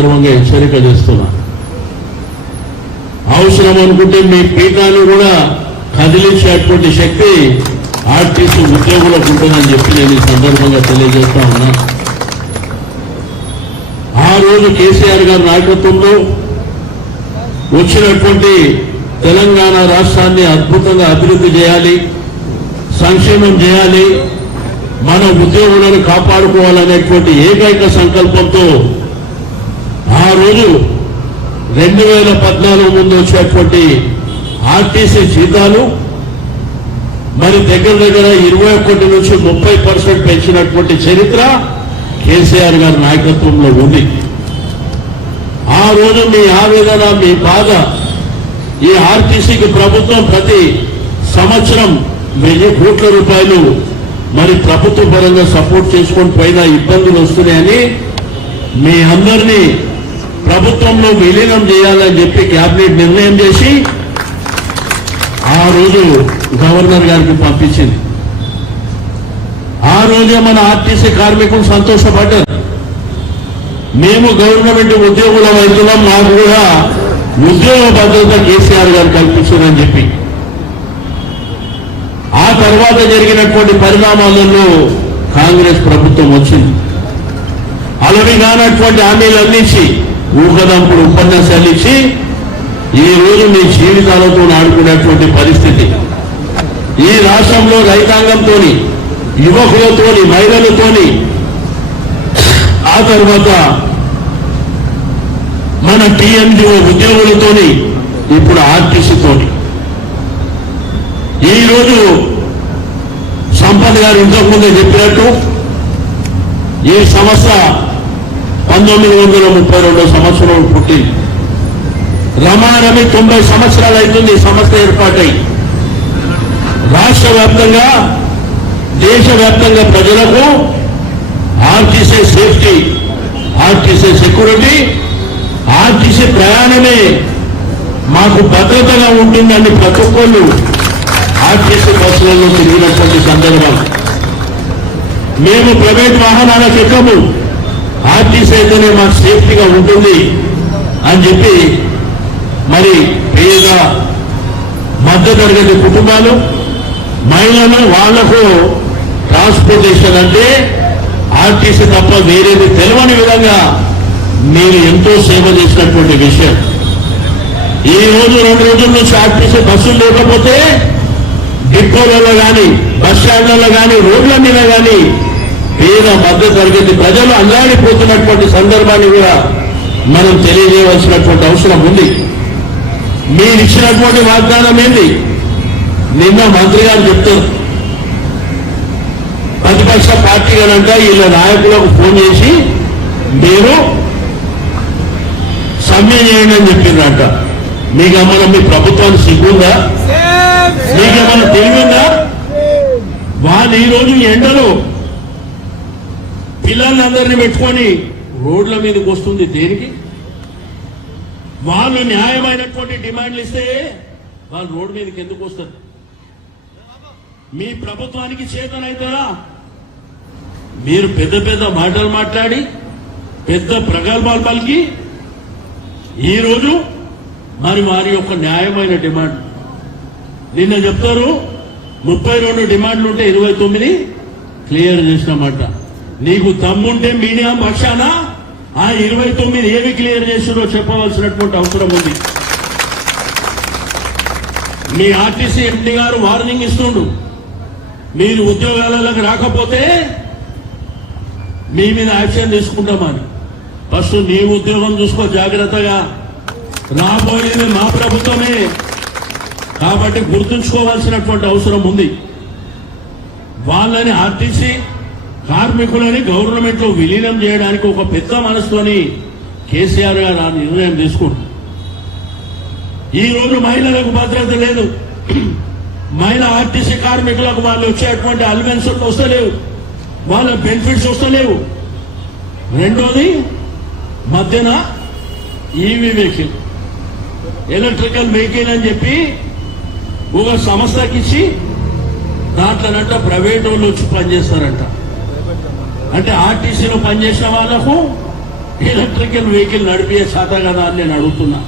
సందర్భంగా హెచ్చరిక చేస్తున్నా. అవసరం అనుకుంటే మీ పీఠాన్ని కూడా కదిలించేటువంటి శక్తి ఆర్టీసీ ఉద్యోగులకు ఉంటుందని చెప్పి నేను ఈ సందర్భంగా తెలియజేస్తా ఉన్నా. ఆ రోజు కేసీఆర్ గారి నాయకత్వంలో వచ్చినటువంటి తెలంగాణ రాష్ట్రాన్ని అద్భుతంగా అభివృద్ధి చేయాలి, సంక్షేమం చేయాలి, మన ఉద్యోగులను కాపాడుకోవాలనేటువంటి ఏకైక సంకల్పంతో ఆ రోజు 2014 ముందు వచ్చేటువంటి ఆర్టీసీ జీతాలు మరి దగ్గర 21 నుంచి 30% పెంచినటువంటి చరిత్ర కేసీఆర్ గారి నాయకత్వంలో ఉంది. ఆ రోజు మీ ఆవేదన, మీ బాధ, ఈ ఆర్టీసీకి ప్రభుత్వం ప్రతి సంవత్సరం 1000 కోట్ల రూపాయలు మరి ప్రభుత్వ పరంగా సపోర్ట్ చేసుకొని పైన ఇబ్బందులు వస్తున్నాయని మీ అందరినీ ప్రభుత్వంలో విలీనం చేయాలని చెప్పి కేబినెట్ నిర్ణయం చేసి ఆ రోజు గవర్నర్ గారికి పంపించింది. ఆ రోజే మన ఆర్టీసీ కార్మికులు సంతోషపడ్డారు. మేము గవర్నమెంట్ ఉద్యోగులం అవుతున్నాం, మాకు కూడా ఉద్యోగ భద్రత కేసీఆర్ గారు కల్పించారని చెప్పి. ఆ తర్వాత జరిగినటువంటి పరిణామాలలో కాంగ్రెస్ ప్రభుత్వం వచ్చింది. అలవి కానటువంటి హామీలు అందించి ఊకదంపుడు ఉపన్యాసాలు ఇచ్చి ఈ రోజు మీ జీవితాలతో ఆడుకునేటువంటి పరిస్థితి. ఈ రాష్ట్రంలో రైతాంగంతో, యువకులతో, మహిళలతోని, ఆ తర్వాత మన టీఎంజీఓ ఉద్యోగులతోని, ఇప్పుడు ఆర్టీసీతోని. ఈరోజు సంపత్ గారు ఇంతకుముందే చెప్పినట్టు ఈ సంస్థ 1932 సంవత్సరం పుట్టింది. రమారమి 90 సంవత్సరాలు అవుతుంది ఈ సంస్థ ఏర్పాటై. రాష్ట్ర వ్యాప్తంగా, దేశవ్యాప్తంగా ప్రజలకు RTC safety, RTC security, RTC ప్రయాణమే మాకు భద్రతగా ఉంటుందని ప్రతి ఒక్కళ్ళు ఆర్టీసీ బస్సులలో తిరిగినటువంటి సందర్భం. మేము ప్రైవేట్ వాహనాలకు ఎక్కము, ఆర్టీసీ అయితేనే మాకు సేఫ్టీగా ఉంటుంది అని చెప్పి మరి పేద మధ్యతరగతి కుటుంబాలు, మహిళలు, వాళ్లకు ట్రాన్స్పోర్టేషన్ అంటే ఆర్టీసీ తప్ప వేరేది తెలియని విధంగా మీరు ఎంతో సేవ చేసినటువంటి విషయం. ఈ రోజు 2 రోజుల నుంచి ఆర్టీసీ బస్సులు లేకపోతే డిపోలలో కానీ, బస్ స్టాండ్లలో కానీ, రోడ్ల మీద కానీ పేద మధ్య తరగతి ప్రజలు అల్లాడిపోతున్నటువంటి సందర్భాన్ని కూడా మనం తెలియజేయవలసినటువంటి అవసరం ఉంది. మీరు ఇచ్చినటువంటి వాగ్దానం ఏంటి? నిన్న మంత్రి గారు చెప్తారు, ప్రతిపక్ష పార్టీగానంట వీళ్ళ నాయకులకు ఫోన్ చేసి మీరు సమ్మె చేయండి అని చెప్పిందంట. మీకేమన్నా మీ ప్రభుత్వానికి సిగ్గుందా? మీకేమన్నా తెలివిందా? వాళ్ళు ఈరోజు ఎండలో పిల్లలందరినీ పెట్టుకొని రోడ్ల మీదకి వస్తుంది దేనికి? వాళ్ళు న్యాయమైనటువంటి డిమాండ్లు ఇస్తే వాళ్ళు రోడ్డు మీదకి ఎందుకు వస్తారు? మీ ప్రభుత్వానికి చేతనైతారా? మీరు పెద్ద పెద్ద మాటలు మాట్లాడి, పెద్ద ప్రగల్భాలు పలికి ఈరోజు మరి వారి యొక్క న్యాయమైన డిమాండ్ నిన్న చెప్తారు 32 డిమాండ్లు ఉంటే 29 క్లియర్ చేసినామంట. నీకు దమ్ముంటే మీడియా పక్షాన ఆ 29 ఏవి క్లియర్ చేసినో చెప్పవలసినటువంటి అవసరం ఉంది. మీ ఆర్టీసీ ఎండీ గారు వార్నింగ్ ఇస్తుండు, మీరు ఉద్యోగాలకు రాకపోతే మీ మీద యాక్షన్ తీసుకుంటామని. ఫస్ట్ నీ ఉద్యోగం చూసుకో జాగ్రత్తగా, రాబోయేది మా ప్రభుత్వమే కాబట్టి గుర్తుంచుకోవాల్సినటువంటి అవసరం ఉంది. వాళ్ళని ఆర్టీసీ కార్మికులని గవర్నమెంట్ లో విలీనం చేయడానికి ఒక పెద్ద మనసుతోని కేసీఆర్ గారు ఆ నిర్ణయం తీసుకుంటారు. ఈ రోజు మహిళలకు భద్రత లేదు, మహిళా ఆర్టీసీ కార్మికులకు వాళ్ళు వచ్చేటువంటి అలవెన్సులు వస్తలేవు, వాళ్ళ బెనిఫిట్స్ వస్తలేవు. రెండోది మధ్యన ఈవీ వెహికల్, ఎలక్ట్రికల్ వెహికల్ అని చెప్పి ఒక సంస్థకి ఇచ్చి దాంట్లోనంట ప్రైవేట్ వాళ్ళు వచ్చి పనిచేస్తారంట. అంటే ఆర్టీసీలో పనిచేసిన వాళ్లకు ఎలక్ట్రికల్ వెహికల్ నడిపే శాత కదా అని నేను అడుగుతున్నా.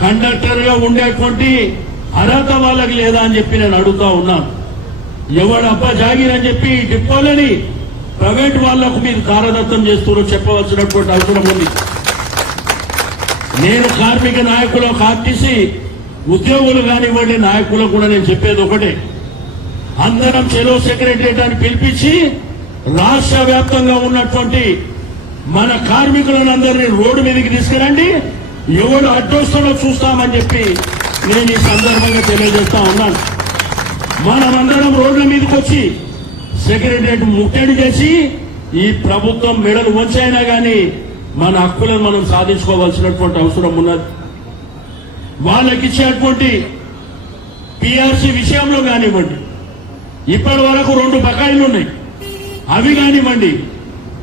కండక్టర్ గా ఉండేటువంటి అర్హత వాళ్ళకి లేదా అని చెప్పి నేను అడుగుతా ఉన్నాను. ఎవడు అబ్బా జాగిర్ అని చెప్పి డిపోలని ప్రైవేట్ వాళ్లకు మీరు దారదత్తం చేస్తున్నారో చెప్పవలసినటువంటి అవసరం ఉంది. నేను కార్మిక నాయకులకు ఆర్టీసీ ఉద్యోగులు కానివ్వండి, నాయకులకు కూడా నేను చెప్పేది ఒకటే, అందరం చెలో సెక్రటరియట్ అని పిలిపించి రాష్ట్ర వ్యాప్తంగా ఉన్నటువంటి మన కార్మికులను అందరినీ రోడ్డు మీదకి తీసుకురండి, ఎవడు అడ్డొస్తాడో చూస్తామని చెప్పి నేను ఈ సందర్భంగా తెలియజేస్తా ఉన్నాను. మనమందరం రోడ్ల మీదకి వచ్చి సెక్రటరియట్ ముట్టడి చేసి ఈ ప్రభుత్వం మెడలు వంచైనా గానీ మన హక్కులను మనం సాధించుకోవాల్సినటువంటి అవసరం ఉన్నది. వాళ్ళకి ఇచ్చేటువంటి పిఆర్సీ విషయంలో కానివ్వండి, ఇప్పటి వరకు 2 బకాయిలు ఉన్నాయి, అవి కానివ్వండి,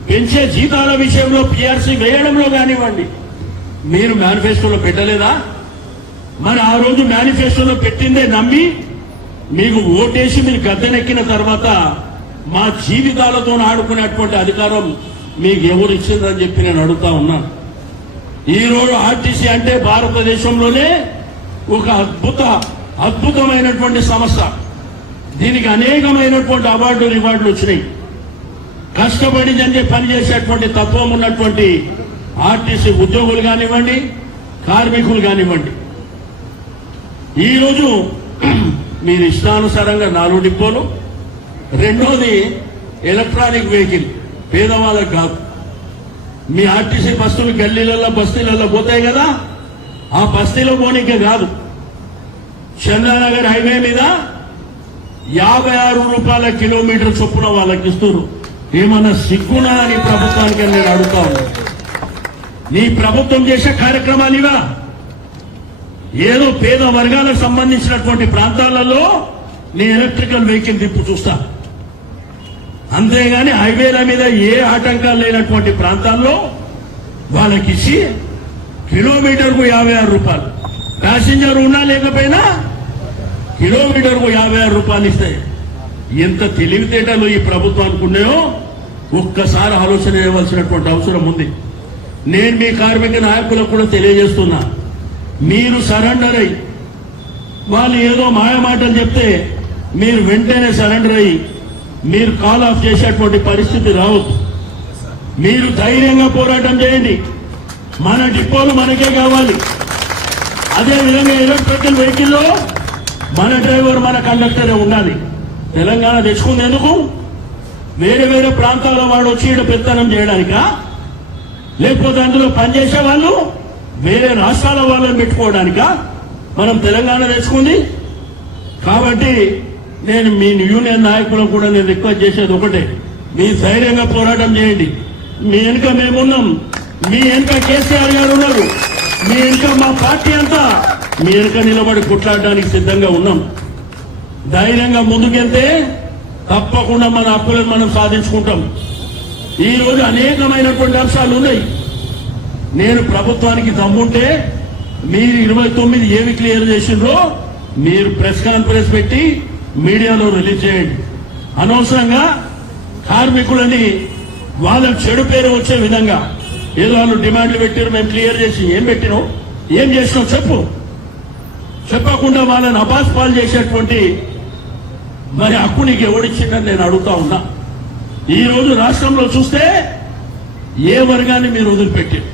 పెంచే జీతాల విషయంలో పిఆర్సీ వేయడంలో కానివ్వండి, మీరు మేనిఫెస్టోలో పెట్టలేదా? మరి ఆ రోజు మేనిఫెస్టోలో పెట్టిందే నమ్మి మీకు ఓటేసి మీరు గద్దెనెక్కిన తర్వాత మా జీవితాలతో ఆడుకునేటువంటి అధికారం మీకు ఎవరు ఇచ్చిందని చెప్పి నేను అడుగుతా ఉన్నాను. ఈ రోజు ఆర్టీసీ అంటే భారతదేశంలోనే ఒక అద్భుతమైనటువంటి సంస్థ. దీనికి అనేకమైనటువంటి అవార్డులు రివార్డులు వచ్చినాయి. కష్టపడి పనిచేసేటువంటి తత్వం ఉన్నటువంటి ఆర్టీసీ ఉద్యోగులు కానివ్వండి, కార్మికులు కానివ్వండి, ఈరోజు మీరు ఇష్టానుసారంగా 4 డిపోలు, రెండోది ఎలక్ట్రానిక్ వెహికల్ పేదవాళ్ళకు కాదు. మీ ఆర్టీసీ బస్సులు గల్లీలలో బస్తీలలో పోతాయి కదా, ఆ బస్తీలో పోనీకే కాదు, చంద్రనగర్ హైవే మీద 56 రూపాయల కిలోమీటర్ చొప్పున వాళ్ళకి ఇస్తున్నారు. ఏమన్నా సిగ్గునా అని ప్రభుత్వానికి నేను అడుగుతా ఉన్నాను. నీ ప్రభుత్వం చేసే కార్యక్రమాలు ఇవా? ఏదో పేద వర్గాలకు సంబంధించినటువంటి ప్రాంతాలలో నీ ఎలక్ట్రికల్ వెహికల్ తిప్పు చూస్తా, అంతేగాని హైవేల మీద ఏ ఆటంకాలు లేనటువంటి ప్రాంతాల్లో వాళ్ళకిచ్చి కిలోమీటర్కు 56 రూపాయలు, ప్యాసింజర్ ఉన్నా లేకపోయినా కిలోమీటర్కు 56 రూపాయలు ఇస్తాయి. ఎంత తెలివితేటలు ఈ ప్రభుత్వానికి ఉన్నాయో ఒక్కసారి ఆలోచన చేయవలసినటువంటి అవసరం ఉంది. నేను మీ కార్మిక నాయకులకు కూడా తెలియజేస్తున్నా, మీరు సరెండర్ అయ్యి వాళ్ళు ఏదో మాయమాటలు చెప్తే మీరు వెంటనే సరెండర్ అయ్యి మీరు కాల్ ఆఫ్ చేసేటువంటి పరిస్థితి రావద్దు. మీరు ధైర్యంగా పోరాటం చేయండి. మన డిపోలు మనకే కావాలి. అదేవిధంగా ఎలక్ట్రికల్ వెహికల్లో మన డ్రైవర్ మన కండక్టరే ఉండాలి. తెలంగాణ తెచ్చుకుంది ఎందుకు? వేరే వేరే ప్రాంతాల వాడు వచ్చి ఇక్కడ పెత్తనం చేయడానికా? లేకపోతే అందులో పనిచేసే వాళ్ళు వేరే రాష్ట్రాల వాళ్ళని పెట్టుకోవడానికా మనం తెలంగాణ తెచ్చుకుంది? కాబట్టి నేను మీ యూనియన్ నాయకులకు కూడా నేను రిక్వెస్ట్ చేసేది ఒకటే, మీ ధైర్యంగా పోరాటం చేయండి. మీ వెనుక మేమున్నాం, మీ వెనుక కేసీఆర్ గారు ఉన్నారు, మీ వెనుక మా పార్టీ అంతా మీ వెనుక నిలబడి కొట్లాడడానికి సిద్ధంగా ఉన్నాం. ధైర్యంగా ముందుకెళ్తే తప్పకుండా మన హక్కులను మనం సాధించుకుంటాం. ఈ రోజు అనేకమైనటువంటి అంశాలు ఉన్నాయి. నేను ప్రభుత్వానికి దమ్ముంటే మీరు 29 ఏవి క్లియర్ చేసిండ్రో మీరు ప్రెస్ కాన్ఫరెన్స్ పెట్టి మీడియాలో రిలీజ్ చేయండి. అనవసరంగా కార్మికులని వాళ్ళకి చెడు పేరు వచ్చే విధంగా ఏదో వాళ్ళు డిమాండ్లు పెట్టారు, మేము క్లియర్ చేసి ఏం పెట్టినావు, ఏం చేసినావు చెప్పు. చెప్పకుండా వాళ్ళని అపాస్పాలు చేసేటువంటి మరి హక్కు నీకు ఎవడిచ్చిందని నేను అడుగుతా ఉన్నా. ఈ రోజు రాష్ట్రంలో చూస్తే ఏ వర్గాన్ని మీరు వదిలిపెట్టారు?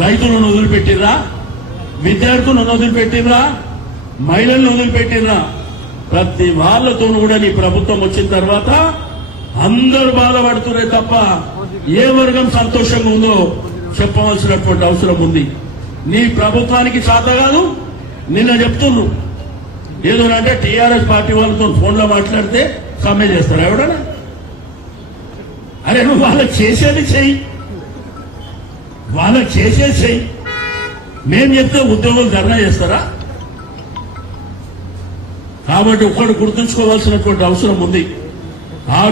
రైతులను వదిలిపెట్టిర్రా? విద్యార్థులను వదిలిపెట్టిర్రా? మహిళలను వదిలిపెట్టిర్రా? ప్రతి వాళ్ళతో కూడా నీ ప్రభుత్వం వచ్చిన తర్వాత అందరూ బాధపడుతున్నారు తప్ప ఏ వర్గం సంతోషంగా ఉందో చెప్పవలసినటువంటి అవసరం ఉంది. నీ ప్రభుత్వానికి చేత కాదు. నిన్న చెప్తున్నారు ఏదో అంటే టీఆర్ఎస్ పార్టీ వాళ్ళతో ఫోన్లో మాట్లాడితే సమ్మె చేస్తారు. ఎవడన్నా అరే నువ్వు వాళ్ళకి చేసేది చెయ్యి, వాళ్ళకి చేసేది చెయ్యి. మేము చెప్తే ఉద్యోగులు ధర్నా చేస్తారా? కాబట్టి ఒక్కడు గుర్తుంచుకోవాల్సినటువంటి అవసరం ఉంది. ఆ